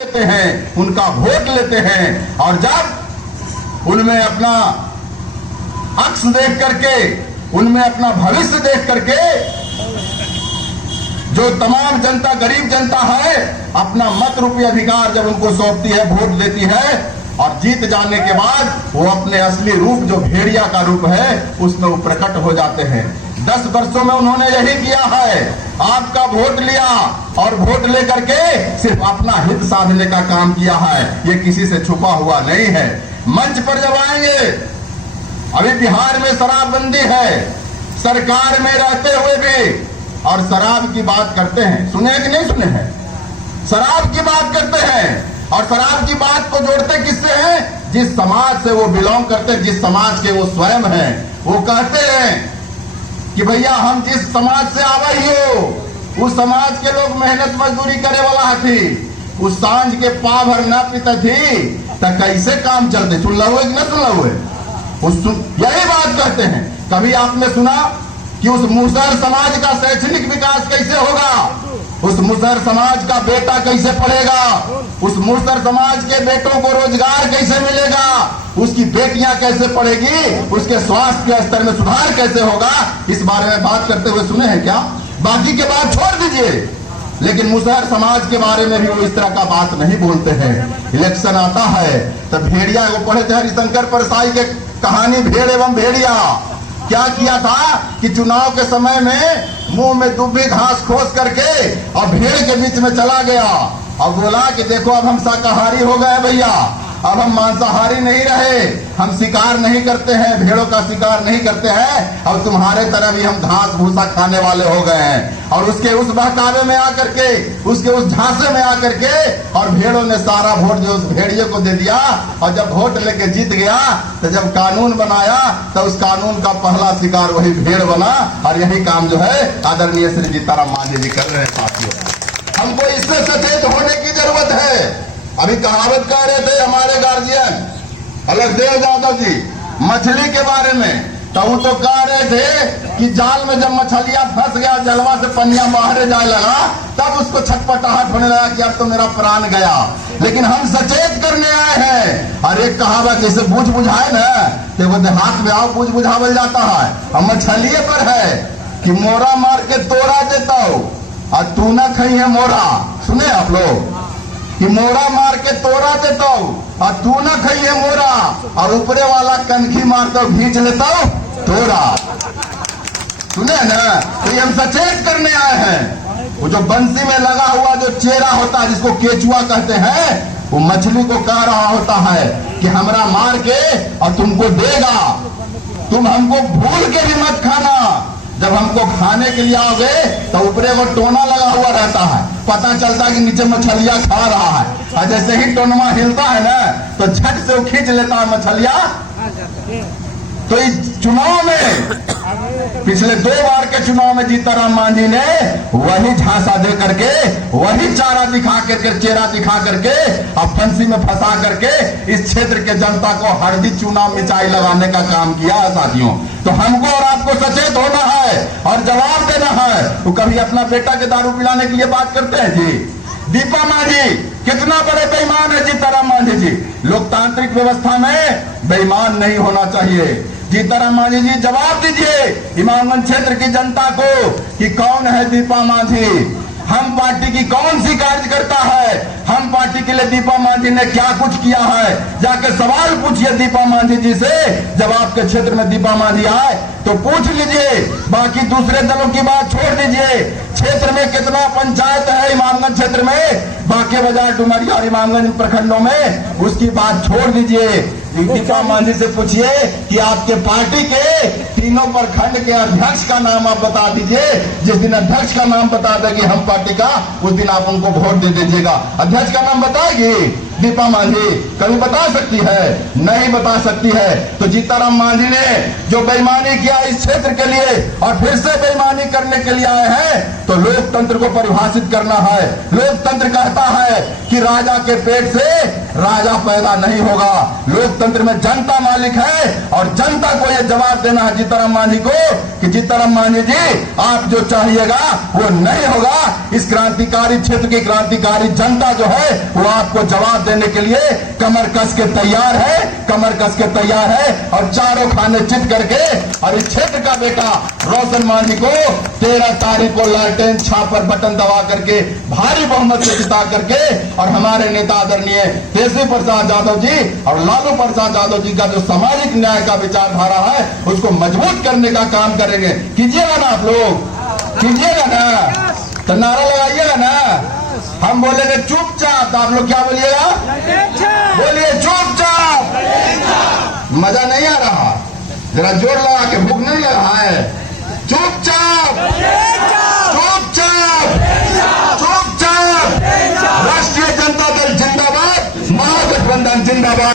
लेते हैं, उनका वोट लेते हैं, और जब उनमें अपना अक्स देख करके, उनमें अपना भविष्य देख करके जो तमाम जनता, गरीब जनता है, अपना मत रूपी अधिकार जब उनको सौंपती है, वोट देती है, और जीत जाने के बाद वो अपने असली रूप, जो भेड़िया का रूप है, उसमें वो प्रकट हो जाते हैं। 10 वर्षों में उन्होंने यही किया है, आपका वोट लिया और वोट लेकर के सिर्फ अपना हित साधने का काम किया है। ये किसी से छुपा हुआ नहीं है। मंच पर जब आएंगे, अभी बिहार में शराबबंदी है, सरकार में रहते हुए भी, और शराब की बात करते हैं, सुने कि नहीं सुने हैं? शराब की बात करते हैं, और शराब की बात को जोड़ते किससे हैं? जिस समाज से वो बिलोंग करते हैं, जिस समाज के वो स्वयं हैं। वो कहते हैं कि भैया हम जिस समाज से आवे ही हो, उस समाज के लोग मेहनत मजदूरी करे वाला थी, उस सांझ के पा भर न पीते थी, तो कैसे काम चलते? सुन लो कि न सुन लो? यही बात कहते हैं। कभी आपने सुना कि उस मुसहर समाज का शैक्षणिक विकास कैसे होगा? उस मुसहर समाज का बेटा कैसे पढ़ेगा? उस मुसहर समाज के बेटों को रोजगार कैसे मिलेगा? उसकी बेटियां कैसे पढ़ेगी? उसके स्वास्थ्य के स्तर में सुधार कैसे होगा? इस बारे में बात करते हुए सुने हैं क्या? बाकी के बात छोड़ दीजिए, लेकिन मुसहर समाज के बारे में भी वो इस तरह का बात नहीं बोलते हैं। इलेक्शन आता है तो भेड़िया को पढ़े थे हरिशंकर परसाई के कहानी भेड़ एवं भेड़िया। क्या किया था कि चुनाव के समय में मुंह में दुबी घास खोस करके और भेड़ के बीच में चला गया और बोला कि देखो अब हम शाकाहारी हो गए भैया, अब हम मांसाहारी नहीं रहे, हम शिकार नहीं करते हैं, भेड़ों का शिकार नहीं करते हैं, अब तुम्हारे तरह भी हम घास भूसा खाने वाले हो गए हैं। और उसके उस बहकावे में आकर के, उसके उस झांसे में आकर के, और भेड़ों ने सारा वोट जो उस भेड़िए को दे दिया। और जब वोट लेके जीत गया तो जब कानून बनाया तो उस कानून का पहला शिकार वही भेड़ बना। और यही काम जो है आदरणीय श्री जीताराम मांझी जी कर रहे हैं। साथियों, हमको इससे सचेत होने की जरूरत है। अभी कहावत कह रहे थे हमारे गार्जियन अलगदेव यादव जी मछली के बारे में, तो वो तो कह रहे थे कि जाल में जब मछलियां फंस गया, जलवा से पनिया बाहर जाए लगा, तब उसको छटपटाहट होने लगा कि अब तो मेरा प्राण गया। लेकिन हम सचेत करने आए हैं। और एक कहावत जैसे बूझ बुझाए ना, तो वो देहात में आओ बूझ बुझावल जाता है। हम मछलिए पर है कि मोरा मार के तोड़ा देता हो और तू न खई है मोरा। सुने आप लोग कि मोरा मार के तोड़ा देता हूँ और तू न खई है मोरा, और ऊपरे वाला कनखी मारता हूँ खींच लेता हूँ तोड़ा। सुने ना? तो ये हम सचेत करने आए हैं। वो जो बंसी में लगा हुआ जो चेरा होता है, जिसको केचुआ कहते हैं, वो मछली को कह रहा होता है कि हमरा मार के और तुमको देगा, तुम हमको भूल के भी मत खाना। जब हमको खाने के लिए आओगे तो ऊपरे वो टोना लगा हुआ रहता है, पता चलता है कि नीचे मछलियां खा रहा है, और जैसे ही टोनमा हिलता है ना तो झट से वो खींच लेता है मछलियां। तो इस चुनाव में, पिछले 2 बार के चुनाव में जीताराम मांझी ने वही झांसा दे करके, वही चारा दिखा करके, चेहरा दिखा करके और फंसी में फंसा करके इस क्षेत्र के जनता को हरदी चूना मिर्चाई लगाने का काम किया है। साथियों, तो हमको और आपको सचेत होना है और जवाब देना है। तो कभी अपना बेटा के दारू पिलाने के लिए बात करते हैं जी? दीपा मांझी कितना बड़े बेईमान है जीताराम मांझी जी। लोकतांत्रिक व्यवस्था में बेईमान नहीं होना चाहिए। जीताराम मांझी जी जवाब दीजिए इमामगंज क्षेत्र की जनता को कि कौन है दीपा मांझी, हम पार्टी की कौन सी कार्यकर्ता है, हम पार्टी के लिए दीपा मांझी ने क्या कुछ किया है। जाके सवाल पूछिए दीपा मांझी जी से। जब आपके क्षेत्र में दीपा मांझी आए तो पूछ लीजिए, बाकी दूसरे दलों की बात छोड़ दीजिए। क्षेत्र में कितना पंचायत है इमामगंज क्षेत्र में, बाकी बाजार, डुमरिया और इमामगंज प्रखंडों में, उसकी बात छोड़ दीजिए। दीपा मांझी से पूछिए कि आपके पार्टी के तीनों प्रखंड के अध्यक्ष का नाम आप बता दीजिए। जिस दिन अध्यक्ष का नाम बता देगी हम पार्टी का, उस दिन आप उनको वोट दे दीजिएगा। अध्यक्ष का नाम बताएगी? दीपा मांझी कभी बता सकती है? नहीं बता सकती है। तो जीतनराम मांझी ने जो बेईमानी किया इस क्षेत्र के लिए और फिर से बेईमानी करने के लिए आए हैं, तो लोकतंत्र को परिभाषित करना है। लोकतंत्र कहता है कि राजा के पेट से राजा पैदा नहीं होगा। लोकतंत्र में जनता मालिक है और जनता को यह जवाब देना है जीतनराम मांझी को कि जीतनराम मांझी जी, आप जो चाहिएगा वो नहीं होगा। इस क्रांतिकारी क्षेत्र की क्रांतिकारी जनता जो है वो आपको जवाब देने के लिए कमर कस के तैयार है, कमर कस के तैयार है। और चारों खाने चित करके और इस क्षेत्र का बेटा रोशन मांझी को 13 तारीख को लालटेन छाप पर बटन दबा करके भारी बहुमत से जिता करके और हमारे नेता आदरणीय तेजस्वी प्रसाद यादव जी और लालू प्रसाद यादव जी का जो सामाजिक न्याय का विचारधारा है उसको मजबूत करने का काम करेंगे। कीजिएगा ना आप लोग, कीजिएगा ना, तो नारा लगाइएगा ना। हम बोलेंगे चुपचाप, तो आप लोग क्या बोलिएगा? बोलिए चुपचाप। मजा नहीं आ रहा? जरा जोर लगा के, भूख नहीं लगा है? चुपचाप, चुपचाप, चुपचाप। राष्ट्रीय जनता दल जिंदाबाद, महागठबंधन जिंदाबाद।